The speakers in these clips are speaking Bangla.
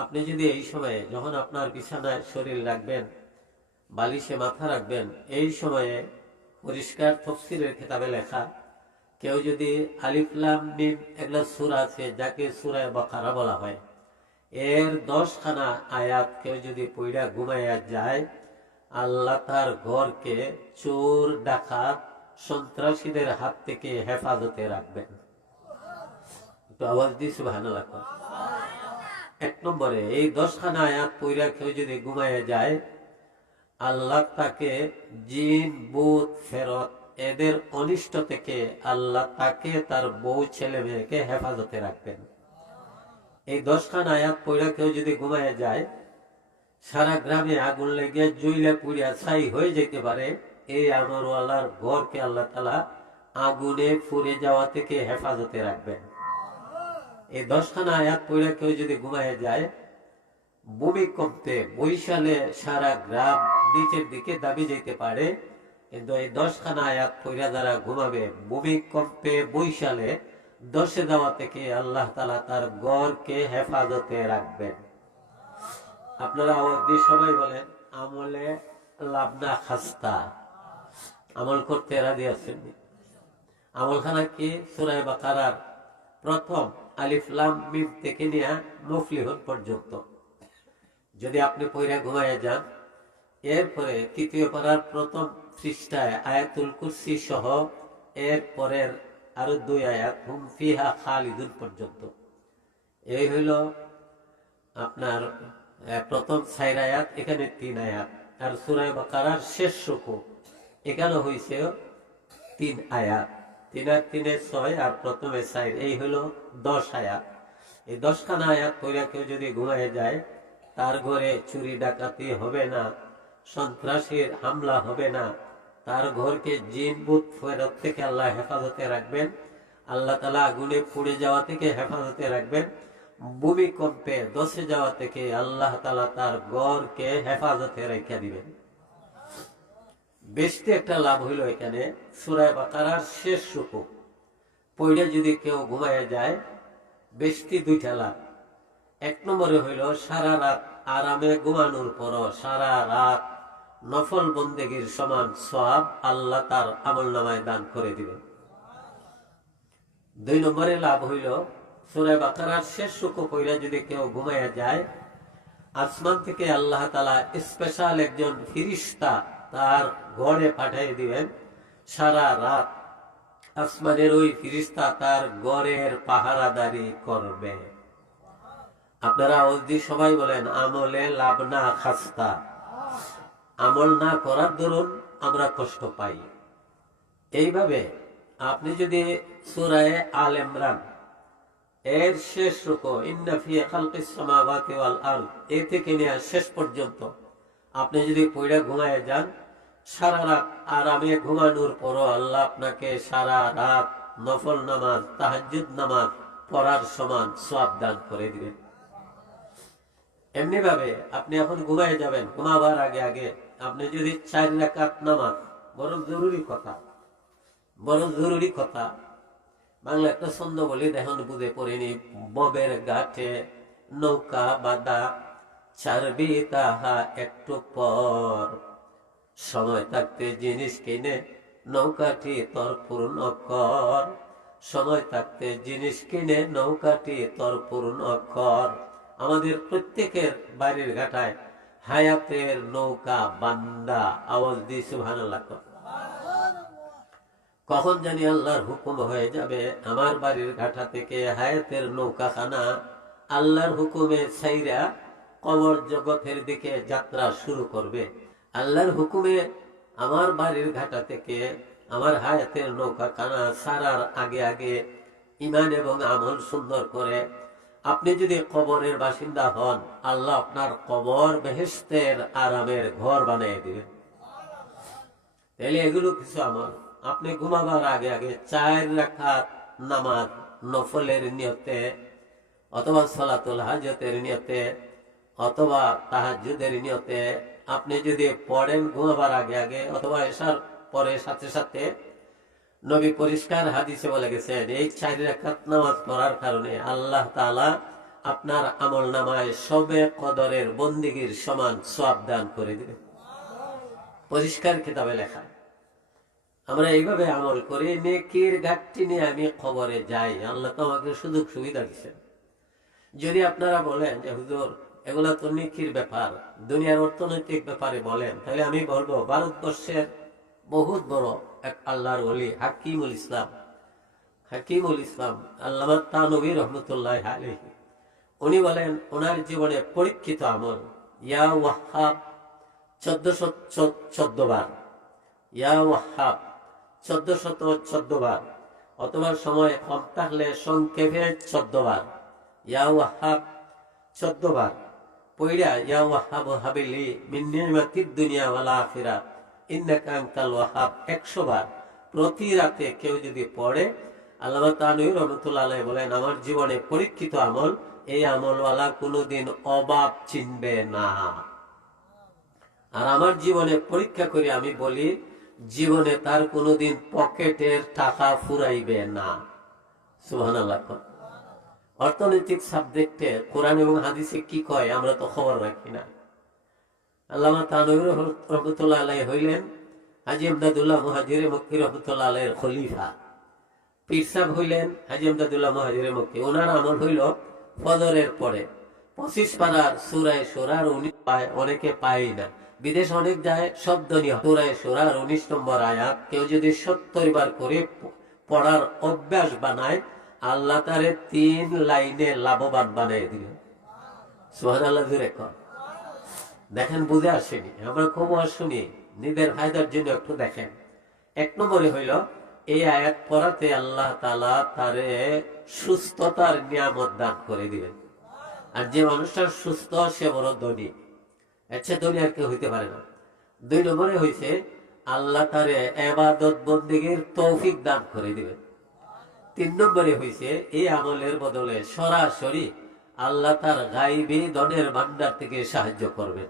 আপনি যদি এই সময়ে যখন আপনার বিছানায় শরীর রাখবেন, বালিশে মাথা রাখবেন, এই সময়ে পরিষ্কার তাফসীরের কিতাবে লেখা, কেউ যদি আলিফ লাম মিম এগুলা সূরা আছে যাকে সূরা বাকারা বলা হয়, এর 10খানা আয়াত কেউ যদি পড়া ঘুমাইয়া যায়, আল্লাহ তার ঘরকে চোর ডাকাত সন্ত্রাসীদের হাত থেকে হেফাজতে রাখবেন। একটু আওয়াজ দিয়ে সুবহানাল্লাহ। এক নম্বরে এই 10খানা আয়াত পড়া কেউ যদি ঘুমাইয়া যায়, আল্লাহ তাকে জিন ভূত ফেরত এদের অনিষ্ট থেকে আল্লাহ তাকে তার বউ ছেলে মেয়েকে হেফাজতে রাখবেন। এই 10খানা আয়াত পড়া কেউ যদি ঘুমাইয়া যায়, সারা গ্রামে আগুন লেগে জ্বলে পুড়িয়া ছাই হয়ে যেতে পারে, এই আমরওয়ালার ঘরকে আল্লাহ তাআলা আগুনে পুড়ে যাওয়া থেকে হেফাজতে রাখবেন। এই 10খানা আয়াত পড়া কেউ যদি ঘুমাইয়া যায়, ভূমিকম্পে বৈশালে সারা গ্রাম নিচের দিকে দাবি যেতে পারে, কিন্তু এই 10খানা আয়াত পড়া যারা ঘুমাবে, ভূমিকম্পে বৈশালে দশে দেওয়া থেকে আল্লাহ তাআলা তার ঘরকে হেফাজতে রাখবেন। আপনারা আওয়াজ দিয়ে সবাই বলেন, আমলে লাভ না খাস্তা। আমল করতে রাজি আছেন? আমলখানা কি? সূরা বাকারার প্রথম আলিফ লাম মিম থেকে নিয়ে মুফলিহুন পর্যন্ত যদি আপনি পড়ে ঘুমাইয়া যান, এরপরে তৃতীয় পারার প্রথম পৃষ্ঠায় আয়াতুল কুরসি সহ এর পরের আরো 2 আয়াত হুম ফিহা খালিদুন পর্যন্ত, এই হইল আপনার প্রথম 4 আয়াত, এখানে 3 আয়াত। আর সূরা বাকারার শেষ রুকু এখানে হইছে 3 আয়াত, 3 আর 3 6 আর প্রথমে 4, এই হলো 10 আয়াত। এই 10খানা আয়াত পড়া কেউ যদি ঘুমাইয়া যায়, তার ঘরে চুরি ডাকাতি হবে না, সন্ত্রাসীর হামলা হবে না, তার ঘরকে জিন ভূত ফেরত থেকে আল্লাহ হেফাজতে রাখবেন, আল্লাহ তাআলা আগুনে পুড়ে যাওয়া থেকে হেফাজতে রাখবেন, ভূমিকম্পে ধসে যাওয়া থেকে আল্লাহ তাআলা তার ঘরকে হেফাজতে রেখে দিবেন। বেশি একটা লাভ হইল এখানে, সূরা বাকারার শেষ রুকু পড়ে যদি কেউ ঘুমাইয়া যায়, বেশি 2টা লাভ। এক নম্বরে হইল সারা রাত আরামে ঘুমানোর পর সারা রাত নফল বন্দেগীর সমান সওয়াব আল্লাহ তার আমলনামায় দান করে দিবেন। 2 নম্বরে লাভ হইল সূরা বাকারার শেষ রুকু পড়ে যদি কেউ ঘুমাইয়া যায়, আসমান থেকে আল্লাহ তাআলা স্পেশাল একজন ফেরেশতা তার ঘরে পাঠিয়ে দিবেন, সারা রাত আসমানের ওই ফেরেশতা তার ঘরের পাহারাদারি করবে। আপনারা ওই সবাই বলেন, আমলে লাভ না খাস্তা। আমল না করার দরুন আমরা কষ্ট পাই। এইভাবে আপনি যদি সূরা আল ইমরান এর শেষ রুকু ইন্না ফি খালকিস সামাওয়াতি ওয়াল আরদ এ থেকে নিয়ে শেষ পর্যন্ত আপনি যদি পড়ে ঘুমায় যান, সারা রাত আরামে ঘুমানোর পরও আল্লাহ আপনাকে সারা রাত নফল নামাজ তাহাজ্জুদ নামাজ পড়ার সমান সওয়াব দান করে দিবেন। এমনি ভাবে আপনি এখন ঘুমায় যাবেন, ঘুমাবার আগে আগে আপনি যদি 4 রাকাত নামাজ, বড় জরুরি কথা, বড় জরুরি কথা। বাংলা একটা ছন্দ বলি, দেখুন বুঝে পড়েনি, ববের ঘাটে নৌকা বাঁধা ছাড়বি তাহা একটু পর, সময় থাকতে জিনিস কিনে নৌকাটি তোর পূর্ণ কর, সময় থাকতে জিনিস কিনে নৌকাটি তোর পূর্ণ কর। আমাদের প্রত্যেকের বাড়ির ঘাটায় হায়াতের নৌকা বান্দা। আওয়াজ দিয়ে সুবহানাল্লাহ। কখন জানি আল্লাহর হুকুম হয়ে যাবে, আমার বাড়ির ঘাটা থেকে হায়াতের নৌকাখানা আল্লাহর হুকুমে ছাইরা কবর জগতের দিকে যাত্রা শুরু করবে। আল্লাহর হুকুমে আমার বাড়ির ঘাটা থেকে আমার হায়াতের নৌকাখানা ছাড়ার আগে আগে ঈমান এবং আমল সুন্দর করে আপনি যদি কবরের বাসিন্দা হন, আল্লাহ আপনার কবর বেহেশতের আরামের ঘর বানিয়ে দিবেন। তাহলে এগুলো কিছু আমল। আপনি ঘুমাবার আগে আগে 4 রাকাত নামাজ নফলের নিয়তে অথবা সালাতুল হাজতের নিয়তে অথবা তাহাজ্জুদের নিয়তে আপনি যদি পড়েন ঘুমাবার আগে আগে অথবা এশার পরে সাথে সাথে, নবী পরিষ্কার হাদিসে বলে গেছেন, এই 4 রাকাত নামাজ পড়ার কারণে আল্লাহ তাআলা আপনার আমল নামায় সবে কদরের বন্দিগির সমান সওয়াব দান করে দিবে। পরিষ্কার কিতাবে লেখা। আমরা এইভাবে আমল করি, নেকির ঘাটতি নিয়ে আমি কবরে যাই। আল্লাহ তো আমাকে সুযোগ সুবিধা দিচ্ছেন। যদি আপনারা বলেন যে হুজুর এগুলা তো নেকির ব্যাপার, দুনিয়ার অর্থনৈতিক ব্যাপারে বলেন, তাহলে আমি বলবো ভারতবর্ষের বহুত বড় এক আল্লাহর ওলি হাকিমুল ইসলাম আল্লামা তানভী রহমতুল্লাহ আলাইহি, উনি বলেন ওনার জীবনে পরীক্ষিত আমল ইয়া ওয়াহাব 1414 বার, ইয়া ওয়াহাব 1414 বার, অথবা সময় কম থাকলে সংক্ষেপে 14 বার, ইয়া ওয়াহাব 14 বার পইড়া ইয়া ওয়াহাব হাবিলি মিন নি'মাতিদ দুনিয়া ওয়াল আখিরাহ ইন্নাকা আনতাল ওয়াহাব 100 বার প্রতি রাতে কেউ যদি পড়ে, আল্লামা তানভী রহমতুল্লাহ আলাইহি বলেন আমার জীবনে পরীক্ষিত আমল, এই আমলওয়ালা কোনোদিন অভাব চিনবে না। আর আমার জীবনে পরীক্ষা করে আমি বলি জীবনে তার কোনোদিন পকেটের টাকা ফুরাইবে না। সুবহানাল্লাহ। অর্থনৈতিক সাবজেক্টে কোরআন এবং হাদিসে কি কয় আমরা তো খবর রাখি না। আল্লামা তানভী রহমতুল্লাহ আলাইহি হইলেন হাজী ইমদাদুল্লাহ মুহাজিরে মক্কি রহমতুল্লাহ আলাইহির খলিফা। পীর সাহেব হইলেন হাজী ইমদাদুল্লাহ মুহাজিরে মক্কি। ওনার আমল হইল ফজরের পরে 25 পারার সূরা শুরার 19 পায়, অনেকে পায় না, বিদেশ অনেক যায় শব্দ নিয়ে। সূরা শুরার 19 নম্বর আয়াত কেউ যদি 70 বার করে পড়ার অভ্যাস বানায়, আল্লাহ তারে 3 লাইনে লাভবান বানিয়ে দিবেন। সুবহানাল্লাহ। দেখেন বুঝে আসেনি, আমরা খুব শুনি, নিজের ফায়দার জন্য একটু দেখেন। 1 নম্বরে হইল এই আয়াত পড়াতে আল্লাহ তাআলা তারে সুস্থতার নিয়ামত দান করে দিবেন। আর যে মানুষটা সুস্থ সে বড় ধনী, আচ্ছা ধনী আর কেউ হইতে পারে না। 2 নম্বরে হইছে আল্লাহ তারে ইবাদত বন্দেগীর তৌফিক দান করে দিবেন। 3 নম্বরে হইছে এই আমলের বদলে সরাসরি আল্লাহ তার গায়বী ধনের ভান্ডার থেকে সাহায্য করবেন।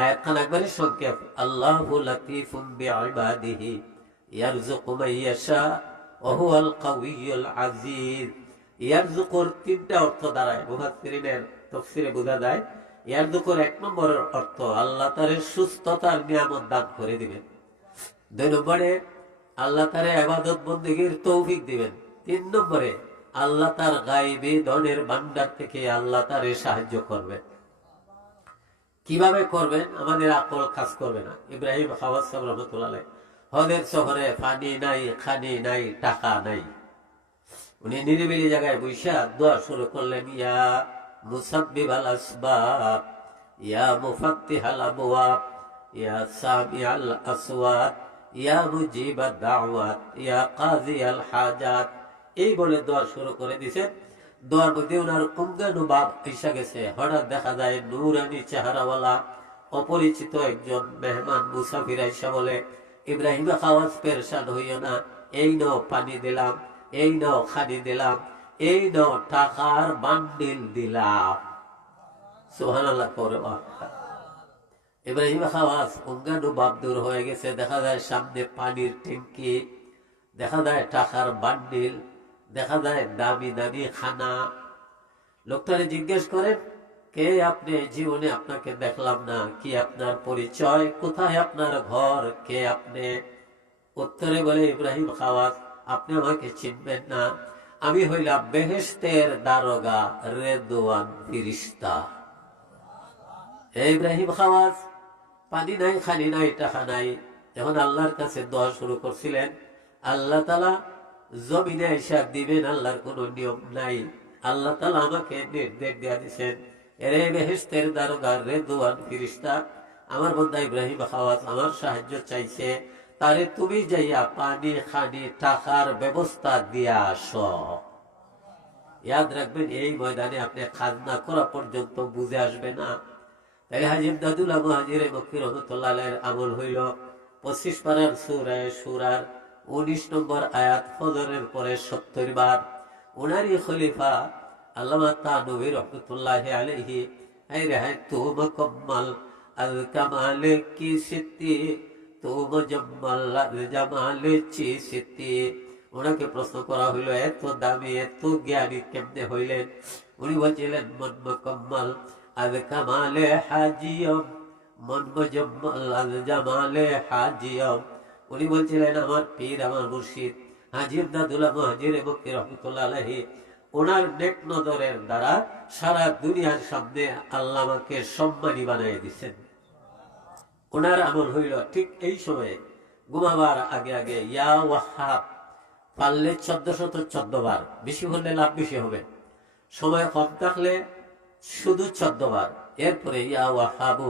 আয়াতখান একবারে সংক্ষেপ, আল্লাহু লাতীফুন বিইবাদিহি ইয়ারযুকু মান ইয়াশা ওয়া হুয়াল কাউইয়ুল আজিজ। ইয়ারযুকুর 3টা অর্থ দাঁড়ায়, মুফাসসিরিনের তাফসীরে বোঝা যায়। ইয়ারযুকুর 1 নম্বরের অর্থ আল্লাহ তারে সুস্থতার নিয়ামত দান করে দিবেন। 2 নম্বরে আল্লাহ তারে ইবাদত বন্দেগীর তৌফিক দিবেন। 3 নম্বরে আল্লাহ তার গায়বী ধনের ভান্ডার থেকে আল্লাহ তারে সাহায্য করবেন। কিভাবে করবেন আমাদের আকল কাজ করবে না। ইব্রাহিম খাওয়াস সাহেব রহমতুল্লাহ আলাইহি হজের শহরে পানি নাই, খানি নাই, টাকা নাই, উনি নিরিবিলি জায়গায় বৈশা দোয়া শুরু করলেন, ইয়া মুসাব্বিবাল আসবাব, ইয়া মুফাত্তিহাল আবওয়াব, ইয়া সামিআল আসওয়াত, ইয়া মুজিবাদ দাওয়াত, ইয়া কাযিয়াল হাজাত। এই বলে দোয়া শুরু করে দিয়েছেন। দোয়ার মধ্যে ওনার অঙ্গানুভাব এসে গেছে। হঠাৎ দেখা যায় নূরানি চেহারাওয়ালা অপরিচিত একজন মেহমান মুসাফির আইসা বলে, ইব্রাহিম খাওয়াজ পেরেশান হইও না, এই নাও পানি দিলাম, এই নাও খানি দিলাম, এই নাও টাকার বান্ডিল দিলাম। সুবহানাল্লাহ। করে ইব্রাহিম খাওয়াজ অঙ্গানুভাব দূর হয়ে গেছে। দেখা যায় সামনে পানির ট্যাঙ্কি, দেখা যায় টাকার বান্ডিল, দেখা যায় দামি দামি খানা। লোকটারে জিজ্ঞেস করেন, কে আপনি? জীবনে আপনাকে দেখলাম না, কি আপনার পরিচয়, কোথায় আপনার ঘর, কে আপনি? উত্তরে বলে, ইব্রাহিম খাওয়াজ, আপনি আমাকে চিনবেন না, আমি হইলাম বেহেশতের দারোগা, রেদওয়ান ফিরিস্তা। ইব্রাহিম খাওয়াজ পানি নাই, খানি নাই, টাকা নাই, যখন আল্লাহর কাছে দোয়া শুরু করছিলেন, আল্লাহ তাআলা জমিনে হিসাব দিবেন, আল্লাহর কোনো নিয়ম নাই। আল্লাহ তাআলা আমাকে নির্দেশ দিয়ে দিয়েছেন, এরে বেহেশতের দারোগা, রেদওয়ান ফিরিস্তা, আমার বান্দা ইব্রাহিম খাওয়াজ আমার সাহায্য চাইছে, তারে তুমি যাইয়া পানি খানি টাকার ব্যবস্থা দিয়া আসো। ইয়াদ রাখবেন, এই ময়দানে আপনি খাজনা করা পর্যন্ত বুঝে আসবে না। তাই হাজী ইমদাদুল্লাহ মুহাজিরে মক্কি রহমতুল্লাহ আলাইহির আমল হইল 25 পারার সূরা শুরার 19 নম্বর আয়াত ফজরের পরে 70 বার। উনারই খলিফা আল্লামা তানভী রহমতুল্লাহ আলাইহি এই রেহাই তু মুকম্মল আল কামাল কি সিদ্দি, তু মুজাম্মাল আল জামাল চি সিদ্দি। ওনাকে প্রশ্ন করা হইল, এত দামি এত জ্ঞানী কেমনে হইলেন? উনি বলছিলেন মন মুকম্মল আজ কামালে হাজিয়ম, মন মুজম্মল আজ জামালে হাজিয়ম। উনি বলছিলেন আমার পীর, আমার মুর্শিদ হাজী ইমদাদুল্লাহ মুহাজির মক্কি রহমাতুল্লাহ আলাইহি, ওনার নেক নজরের দ্বারা সারা দুনিয়ার সামনে আল্লাহ আমাকে সম্মানী বানিয়ে দিচ্ছেন। ওনার আমল হইল ঠিক এই সময়ে ঘুমাবার আগে আগে ইয়া ওয়াহাব পারলে 1414 বার, বেশি হলে লাভ বেশি হবে, সময় কম থাকলে শুধু 14 বার। এরপরে ইয়া ওয়াহাবু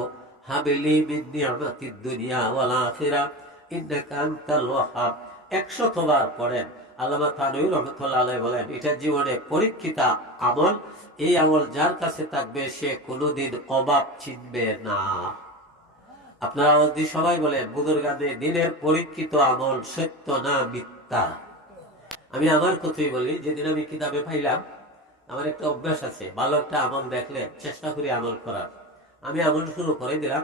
হাবিলি মিন নি'মাতিদ দুনিয়া ওয়াল আখিরা ইন্নাকা আনতাল ওয়াহাব 100 বার পড়েন। আল্লামা থানভী রহমাতুল্লাহ আলাইহি বলেন এটা জীবনে পরীক্ষিত আমল, এই আমল যার কাছে থাকবে সে কোনোদিন অভাব চিনবে না। আপনারা যদি সবাই বলেন বুজুর্গানের দিনের পরীক্ষিত আমল সত্য না মিথ্যা? আমি আমার কথাই বলি, যেদিন আমি কিতাবে পাইলাম, আমার একটা অভ্যাস আছে, ভালো একটা আমল দেখলে চেষ্টা করি আমল করার। আমি আমল শুরু করে দিলাম,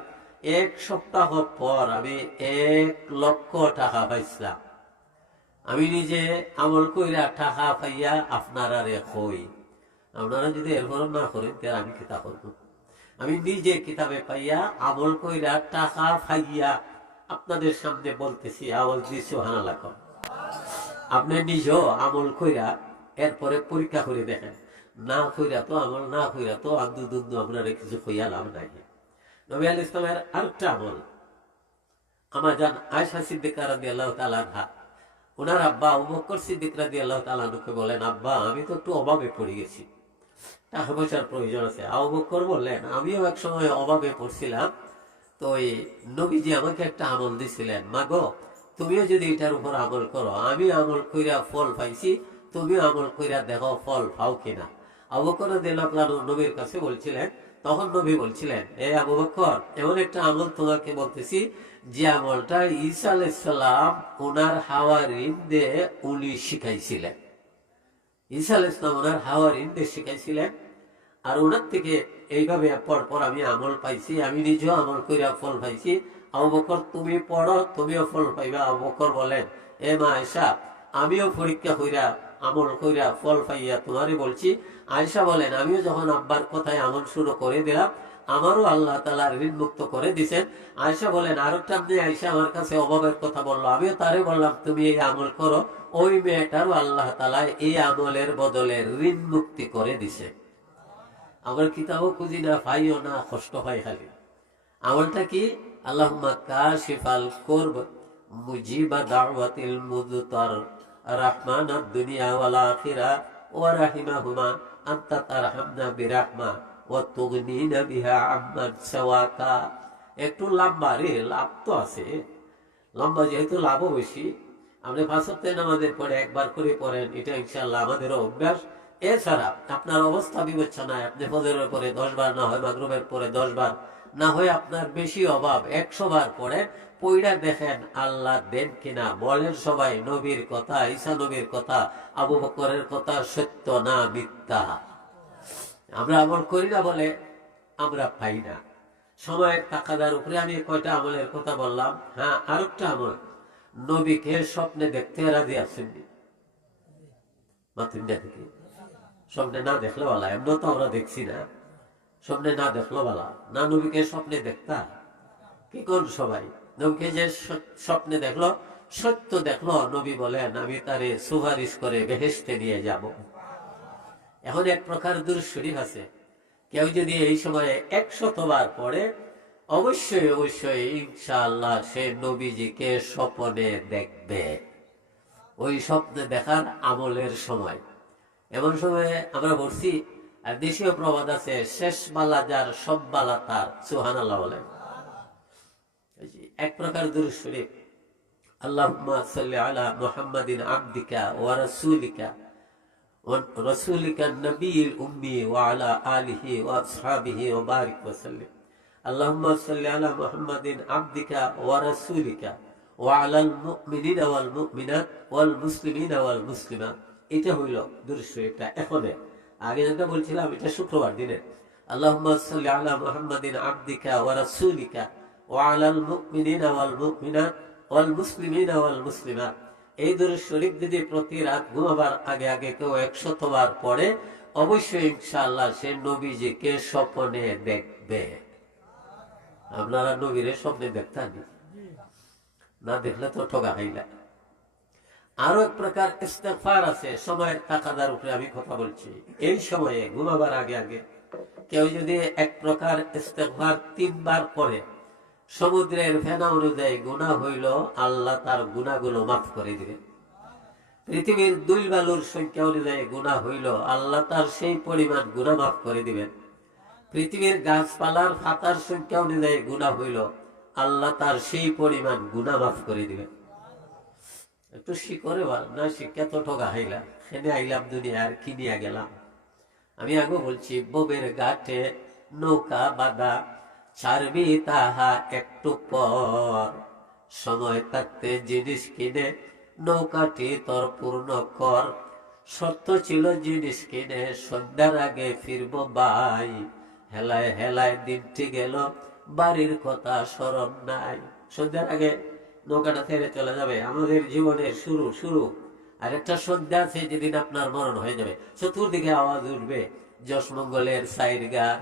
1 সপ্তাহ পর আমি 1 লক্ষ টাকা পাইছিলাম। আমি নিজে আমল কইরা টাকা পাইয়া আপনারা রে কই, আপনারা যদি এরপর না করেন তাহলে আমি কিতাব করব। আমি নিজে কিতাবে পাইয়া আমল কইরা টাকা পাইয়া আপনাদের সামনে বলতেছি, আওয়াজ দিয়ে সুবহানাল্লাহ। আপনি নিজেও আমল কইরা এরপরে পরীক্ষা করে দেখেন, না কইরা তো আমল না কইরা তো আন্দু দুন্দু আপনারা কিছু কইয়া লাভ নাই। নবী আলাইহিস সালামের আরেকটা আমল, আমার জান আয়েশা সিদ্দিকা রাদিয়াল্লাহু তাআলা আনহা, ওনার আব্বা আবু বকর সিদ্দিক রাদিয়াল্লাহু তাআলা আনহুকে বলেন, আব্বা আমি তো একটু অভাবে পড়ে গেছি, টাকা পয়সার প্রয়োজন আছে। আবু বকর বললেন, আমিও এক সময় অভাবে পড়ছিলাম, তো এই নবীজি আমাকে একটা আমল দিছিলেন, মাগো তুমিও যদি এটার উপর আমল করো, আমি আমল কইরা ফল পাইছি, তুমিও আমল কইরা দেখো ফল পাও কিনা। আবু বকর রাদিয়াল্লাহু তাআলা নবীর কাছে বলছিলেন, তখন নবী বলছিলেন, এ আবু বকর এমন একটা আমল তোমাকে বলতেছি যে আমলটা ঈসা আলাইহিস সালাম ওনার হাওয়ারিনদের উনি শিখাইছিলেন। ঈসা আলাইহিস সালাম ওনার হাওয়ারিনদের শিখাইছিলেন, আর ওনার থেকে এইভাবে পর আমি আমল পাইছি, আমি নিজেও আমল কইরা ফল পাইছি। আবু বকর তুমি পড়ো, তুমিও ফল পাইবা। আবু বকর বলেন, এ মা আয়েশা আমিও পরীক্ষা কইরা আমল কইরা ফল পাইয়া তোমারই বলছি। আয়েশা বলেন, আমিও যখন আব্বার কথায় আমল শুরু করে দিলাম, আমারও আল্লাহ তাআলা ঋণ মুক্ত করে দিয়েছেন। আয়েশা বলেন, আরেকটা মেয়ে আয়েশা আমার কাছে অভাবের কথা বললো, আমিও তারে বললাম তুমি এই আমল করো, ওই মেয়েটারও আল্লাহ তাআলা এই আমলের বদলে ঋণ মুক্তি করে দিছে। আমার কিতাবও খুঁজি না, পাইও না, কষ্ট হয় খালি। আমলটা কি? আল্লাহুম্মা কাশিফাল কুরব মুজিবা দাওয়াতিল মুযতার রাহমানাদ দুনিয়া ওয়াল আখিরা ওয়া রাহিমাহুমা আনতা তারহামনা বিরাহমা ওয়া তুগনিনা বিহা আম্মান সাওয়াকা। একটু লম্বা রে, লাভ তো আছে, লম্বা যেহেতু লাভও বেশি। আপনি 5 ওয়াক্তের নামাজের পরে একবার করে পড়েন, এটা ইনশাআল্লাহ আমাদেরও অভ্যাস। এছাড়া আপনার অবস্থা বিবেচনায় আপনি ফজরের পরে 10 বার, না হয় মাগরিবের পরে 10 বার, না হয় আপনার বেশি অভাব 100 বার পড়েন, পইড়া দেখেন আল্লাহ দেন কিনা। বলেন সবাই নবীর কথা, ঈসা নবীর কথা, আবু বকরের কথা সত্য না মিথ্যা? আমরা আমল করি না বলে আমরা পাই না। সময়ের তাকাদার উপরে আমি কয়টা আমলের কথা বললাম। হ্যাঁ, আরেকটা আমল, নবীকে স্বপ্নে দেখতে রাজি আছেন? মাতুন দেখি স্বপ্নে না দেখলে বলা, এমন তো আমরা দেখছি না, স্বপ্নে না দেখলো বলা না। নবীকে স্বপ্নে দেখতা কি কোন সবাই? নবীকে যে স্বপ্নে দেখলো, সত্য দেখলো, নবী বলেন আমি তারে সুপারিশ করে বেহেশতে নিয়ে যাব। এখন এক প্রকার দুরূদ শরীফ আছে, কেউ যদি এই সময়ে 100 বার পড়ে, অবশ্যই অবশ্যই ইনশাআল্লাহ সে নবীজিকে স্বপ্নে দেখবে। ওই স্বপ্নে দেখার আমলের সময়, এমন সময় আমরা বলছি। আর দেশীয় প্রবাদ আছে, শেষ বালা যার সব বালা তার, সুবহানাল্লাহ বলেন। এক প্রকার দুরূদ শরীফ, আল্লাহুম্মা সাল্লি আলা মুহাম্মাদিন আবদিকা ওয়া রাসূলিকা নবিয়িল উম্মি ওয়া আলা আলিহি ওয়া আসহাবিহি ওয়া বারিক ওয়া সাল্লিম। আল্লাহুম্মা সাল্লি আলা মুহাম্মাদিন আবদিকা ওয়া রাসূলিকা ওয়া আলাল মুমিনিনা ওয়াল মুমিনাত ওয়াল মুসলিমিনা ওয়াল মুসলিমাত। এটা হইল দুরূদ শরীফটা। এখন আগে যেটা বলছিলাম এটা শুক্রবার দিনে, আল্লাহুম্মা সাল্লি আলা মুহাম্মাদিন আবদিকা ওয়া রাসূলিকা ওয়া আলাল মুমিনিনা ওয়াল মুমিনাত ওয়াল মুসলিমিনা ওয়াল মুসলিমাত। এই দুরূদ শরীফ যদি প্রতি রাত ঘুমাবার আগে আগে কেউ 100 বার পড়ে, অবশ্যই ইনশাআল্লাহ সে নবীজিকে স্বপ্নে দেখবে। আপনারা নবীরে স্বপ্নে দেখতেন না? দেখলে তো ঠকা খাইলা। আরো এক প্রকার ইস্তেগফার আছে, সময়ের তাকাদার উপরে আমি কথা বলছি। এই সময়ে ঘুমাবার আগে আগে কেউ যদি এক প্রকার ইস্তেগফার 3 বার করে, সমুদ্রের ফেনা অনুযায়ী গুনাহ হইল, আল্লাহ তার গুনাহগুলো মাফ করে দিবেন। পৃথিবীর দুই বালুর সংখ্যা অনুযায়ী গুনাহ হইল, আল্লাহ তার সেই পরিমাণ গুনাহ মাফ করে দিবেন। পৃথিবীর গাছপালার পাতার সংখ্যা অনুযায়ী গুনাহ হইল, আল্লাহ তার সেই পরিমাণ গুনাহ মাফ করে দিবেন। একটু শিকরে না শিক্ষা তো ঠকা হাইলাম, সেনে আইলাম দুনিয়া আর কি নিয়ে গেলাম। আমি আগে বলছি, ববের ঘাটে নৌকা বাঁধা, ছাড়বি তাহা একটু পর, সময় থাকতে জিনিস কিনে নৌকাটি তোর পূর্ণ কর। শর্ত ছিল জিনিস কিনে সন্ধ্যার আগে ফিরব ভাই, হেলায় হেলায় দিনটি গেল, বাড়ির কথা স্মরণ নাই। সন্ধ্যার আগে নৌকাটা ছেড়ে চলে যাবে, আমাদের জীবনের শুরু। আর একটা সন্ধ্যা আছে যেদিন আপনার মরণ হয়ে যাবে। চতুর্দিকে আওয়াজ উঠবে, যশমঙ্গলের সাইরগার,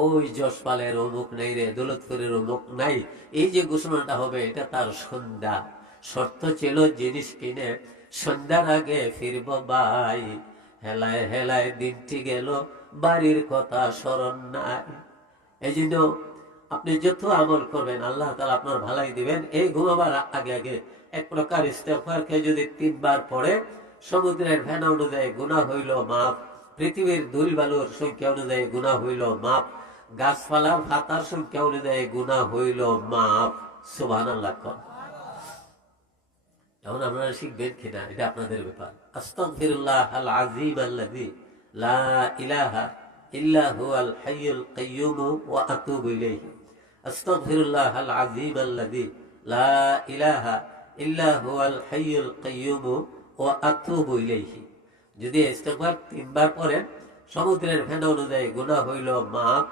ওই যশপালের অমুক নাই রে, দৌলতপুরের অমুক নাই। এই যে ঘোষণাটা হবে, এটা তার সন্ধ্যা। শর্ত ছিল জিনিস কিনে সন্ধ্যার আগে ফিরব ভাই, হেলায় হেলায় দিনটি গেল, বাড়ির কথা স্মরণ নাই। এই জন্য আপনি যত আমল করবেন আল্লাহ তাআলা আপনার ভালাই দিবেন। এই ঘুমাবার আগে আগে এক প্রকার ইস্তেগফারকে যদি 3 বার পড়ে, সমুদ্রের ফেনা অনুযায়ী গুনাহ হইল মাফ, পৃথিবীর ধুল বালুর সংখ্যা অনুযায়ী গুনাহ হইল মাফ, গাছপালার পাতার সংখ্যা অনুযায়ী গুনাহ হইল মাফ। সুবহানাল্লাহ। এখন আপনারা শিখবেন কিনা এটা আপনাদের ব্যাপার। আস্তাগফিরুল্লাহ আল আযীম আল্লাযী লা ইলাহা ইল্লা হুয়াল হাইয়ুল কাইয়্যুম ওয়া আতুবু ইলাইহি। আস্তাগফিরুল্লাহ আল আযীম আল্লাযী লা ইলাহা ইল্লা হুয়াল হাইয়ুল কাইয়্যুম ওয়া আতুবু ইলাইহি। যদি ইস্তেগফার 3 বার পড়েন, সমুদ্রের ফেনা অনুযায়ী গুনাহ হইল মাফ,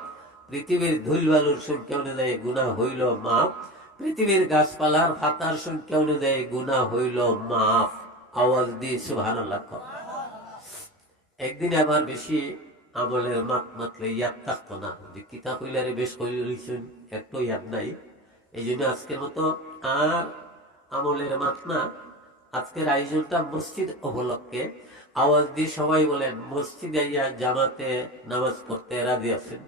পৃথিবীর ধুল বালুর সংখ্যা অনুযায়ী গুনাহ হইল মাফ, পৃথিবীর গাছপালার পাতার সংখ্যা অনুযায়ী গুনাহ হইল মাফ। আওয়াজ দিয়ে সুবহানাল্লাহ। একদিন আবার বেশি আমলের মাতলে ইয়াদ থাকতো না, যে কিতাব হইলারে বেশ কইলেন একটু ইয়াদ নাই। এই জন্য আজকের মতো আর আমলের মাত না। আজকের আয়োজনটা মসজিদ উপলক্ষে। আওয়াজ দিয়ে সবাই বলেন, মসজিদে জামাতে নামাজ পড়তে রাজি আছেন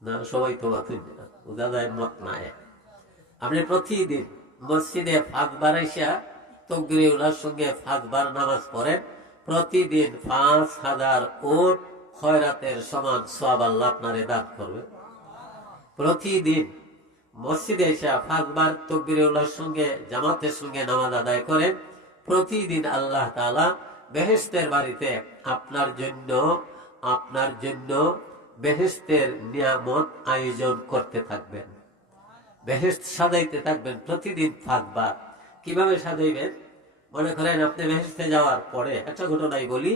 না? সবাই তো আছেন না, দাদায় মত নাই। আপনি প্রতিদিন মসজিদে 5 বার আইসা তাকবীরের সঙ্গে 5 বার নামাজ পড়েন, প্রতিদিন 5000 উট খয়রাতের সমান সওয়াব আল্লাহ আপনারে দান করবে। প্রতিদিন মসজিদে এসে 5 বার তাকবীরের সঙ্গে জামাতের সঙ্গে নামাজ আদায় করেন, প্রতিদিন আল্লাহ তাআলা বেহেশতের বাড়িতে আপনার জন্য বেহেশতের নিয়ামত আয়োজন করতে থাকবেন, বেহেশত সাজাইতে থাকবেন প্রতিদিন 5 বার। কিভাবে সাজাইবেন? মনে করেন আপনি বেহেশতে যাওয়ার পরে, একটা ঘটনাই বলি,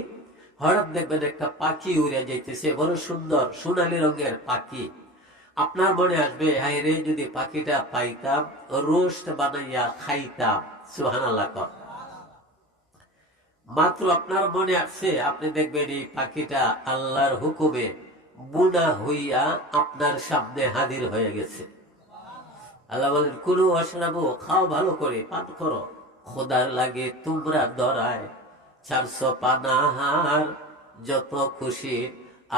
হঠাৎ দেখবেন একটা পাখি উড়ে যাইতেছে, বড় সুন্দর সোনালী রঙের পাখি। আপনার মনে আসবে, হায় রে, যদি পাখিটা পাইতাম, রোস্ট বানাইয়া খাইতাম। সুবহানাল্লাহ। মাত্র আপনার মনে আসছে, আপনি দেখবেন এই পাখিটা আল্লাহর হুকুমে বুনা হইয়া আপনার সামনে হাজির হয়ে গেছে। আল্লাহ বলেন, কুলু ওয়াশরাবু, খাও, ভালো করে পান করো, খোদার লাগে তোমরা দরায় 400 পানাহার, যত খুশি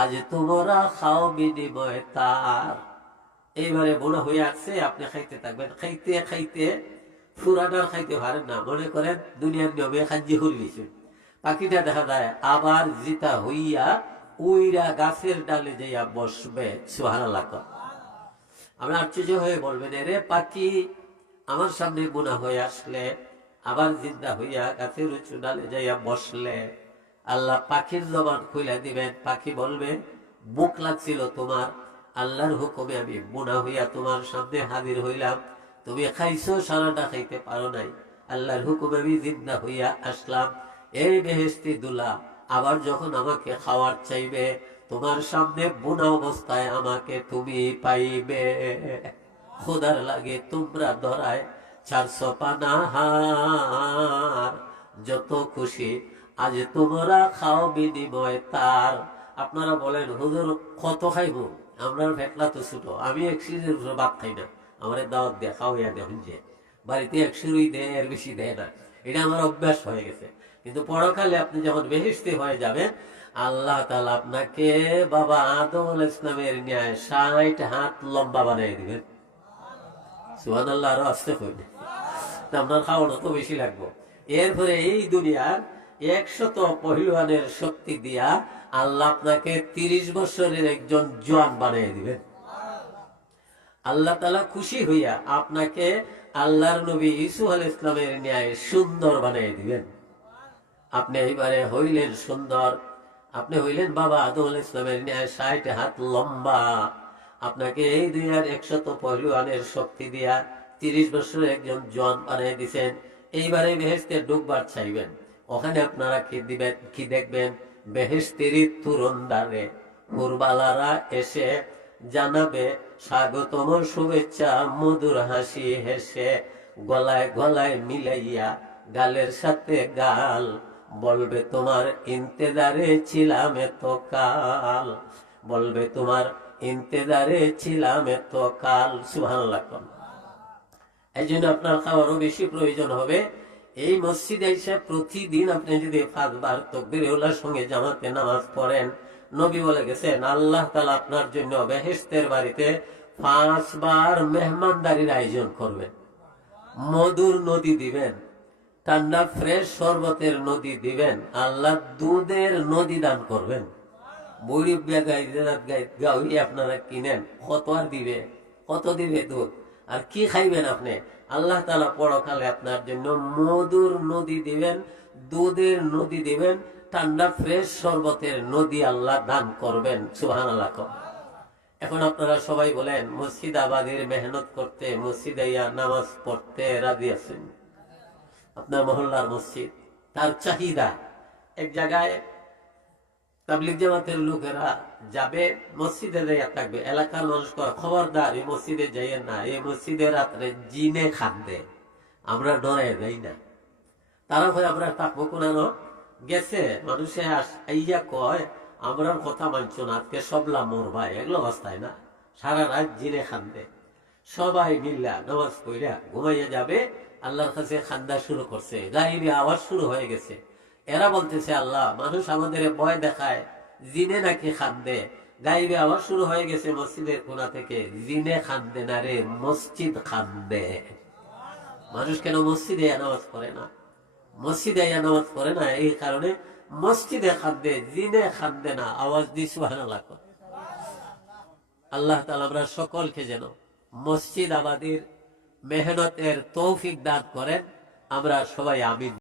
আজ তোমরা খাও বিনিময় তার। এইবারে বোনা হয়ে আসছে, আপনি খাইতে থাকবেন, খাইতে খাইতে ফুরানার খাইতে পারেন না। মনে করেন দুনিয়ার নিয়মে খাঞ্জি হইলিছেন, পাখিটা দেখা যায় আবার জিতা হইয়া উইরা গাছের ডালে যাইয়া বসবে। সুবহানাল্লাহ। আমরা আশ্চর্য হয়ে বলবেন, এরে পাখি আমার সামনে গুনাহ হয়ে আসলে আবার জিন্দা হইয়া গাছের উঁচু ডালে যাইয়া বসলে, আল্লাহ পাখির জবান খুলে দিবেন। পাখি বলবে, বুক লাগছিল তোমার, আল্লাহর হুকুমে আমি গুনাহ হইয়া তোমার সামনে হাজির হইলাম, তুমি খাইছো, সারাটা খাইতে পারো নাই, আল্লাহর হুকুমে আমি জিন্দা হইয়া আসলাম। এই বেহেশতি দুলা আবার যখন আমাকে খাওয়ার চাইবে, তোমার সামনে বুনা অবস্থায় আমাকে তুমি পাইবে। খোদার লাগে তোমরা ধরায় 400 পানাহার, যত খুশি আজ তোমরা খাও বিনিময় তার। আপনারা বলেন হুজুর কত খাইব, আমরা ফেটলা তো ছোট, আমি 100 ভাত খাই না, আমার দাওয়াত দিয়ে খাওয়াইয়া দেখুন যে বাড়িতে 100 দেয়, এর বেশি দেয় না, এটা আমার অভ্যাস হয়ে গেছে। কিন্তু পরকালে আপনি যখন বেহেশতি হয়ে যাবেন, আল্লাহ তাআলা আপনাকে বাবা আদম আলাইহিস সালামের ন্যায় 60 হাত লম্বা বানিয়ে দিবেন। সুবহানাল্লাহ। আরো আসতে হইবে, আপনার খাওয়ানো তো বেশি লাগবে। এরপরে এই দুনিয়ার 100 পহলওয়ানের শক্তি দিয়া আল্লাহ আপনাকে 30 বছরের একজন জওয়ান বানিয়ে দিবেন। আল্লাহ তাআলা খুশি হইয়া আপনাকে আল্লাহর নবী ইসুফ আলাইহিস সালামের ন্যায় সুন্দর বানিয়ে দিবেন। আপনি এইবারে হইলেন সুন্দর, আপনি হইলেন বাবা আদম আলাইহিস সালামের ন্যায় 60 হাত লম্বা। আপনাকে এই দুনিয়ার 100 পহলওয়ানের শক্তি দিয়া 30 বছরের একজন জওয়ান বানিয়ে দিবেন। এইবারে বেহেশতে ঢুকবার চাইবেন, ওখানে আপনারা কি দিবেন, কি দেখবেন? বেহেশতেরই তুরন্দারে হুরবালারা এসে জানাবে স্বাগতম শুভেচ্ছা মধুর হাসি হেসে, গলায় গলায় মিলাইয়া গালের সাথে গাল, বলবে তোমার ইন্তেজারে ছিলাম এত কাল, বলবে তোমার ইন্তেজারে ছিলাম এত কাল। সুবহানাল্লাহ। এই জন্য আপনার খাওয়ারও বেশি প্রয়োজন হবে। এই মসজিদে এসে প্রতিদিন আপনি যদি 5 বার তাকবীরের সঙ্গে জামাতে নামাজ পড়েন, নবী বলে গেছেন আল্লাহ তাআলা আপনার জন্য বেহেশতের বাড়িতে 5 বার মেহমানদারির আয়োজন করবেন। মধুর নদী দিবেন, ঠান্ডা ফ্রেশ শরবতের নদী দিবেন, আল্লাহ দুধের নদী দান করবেন। বুড়ি গাই আপনারা কিনেন, কত আর দিবে, কত দিবে দুধ, আর কি খাইবেন আপনি? আল্লাহ তাআলা পরকালে আপনার জন্য মধুর নদী দিবেন, দুধের নদী দিবেন, ঠান্ডা ফ্রেশ শরবতের নদী আল্লাহ দান করবেন। সুবহানাল্লাহ। এখন আপনারা সবাই বলেন মসজিদ আবাদের মেহনত করতে, মসজিদে নামাজ পড়তে রাজি আছেন? আপনার মহল্লার মসজিদ, তার চাহিদা। এক জায়গায় তাবলিগ জামাতের লোকেরা যাবে, মসজিদে যাইয়া থাকবে, এলাকার মানুষ খবরদার এই মসজিদে যাইয়েন না, এই মসজিদে রাত্রে জিনে খান্দে, আমরা ডরে যাই না। তারা হয় আমরা থাকবো কোনানো গেছে, মানুষে আইয়া কয় আমরা কথা মানছো না, আজকে সবলা মোর ভাই, এগুলো অবস্থায় না, সারা রাত জিনে খান্দে। সবাই মিল্লা নামাজ পড়া ঘুমাইয়া যাবে, আল্লাহর কাছে খান্দা শুরু করছে, গায়েবী আওয়াজ শুরু হয়ে গেছে। এরা বলতেছে আল্লাহ মানুষ আমাদের ভয় দেখায়, জিনে নাকি খান্দে। গায়েবী আওয়াজ শুরু হয়ে গেছে মসজিদের কোনা থেকে, জিনে খান্দে না রে, মসজিদ খান্দে। মানুষ কেন মসজিদে নামাজ পড়ে না? মসজিদে নামাজ পড়ে না এই কারণে মসজিদে খান্দে, জিনে খান্দে না। আওয়াজ দিয়ে সুবহানাল্লাহ। আল্লাহ তাআলা আমরা সকলকে যেন মসজিদ আবাদের মেহনতের তৌফিক দান করেন। আমরা সবাই আমিন।